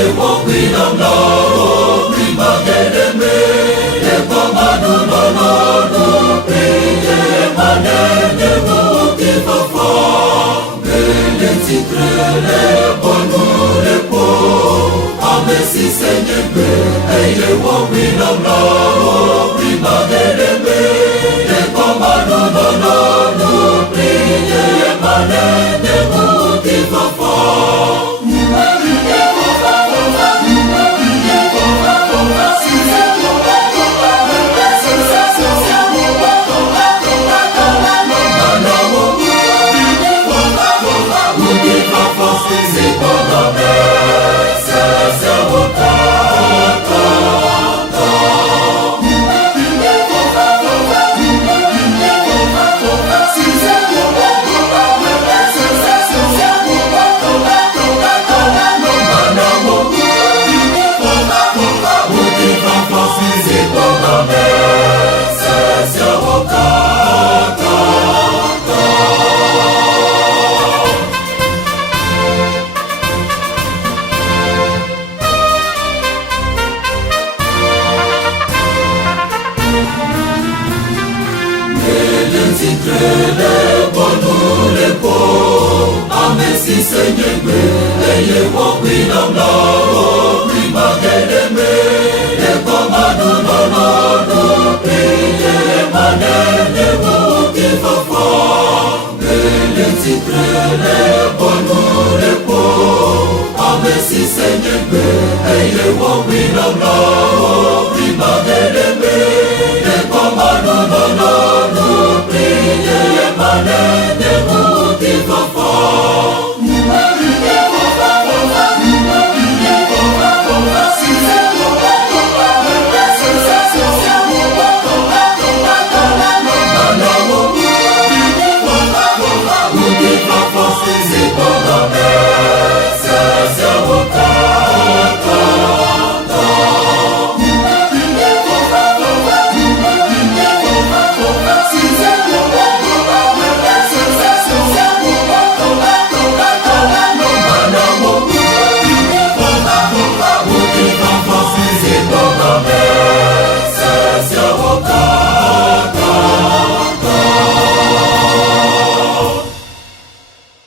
eye wo winam la o prima gedeme e komanu nono priye manene wo kifafo beleti krele bonure po amesi senyebe eye wo winam la o prima gedeme e komanu nono priye manene wo kifafo. Tikrele bonure po amesi senyebe eye wo winam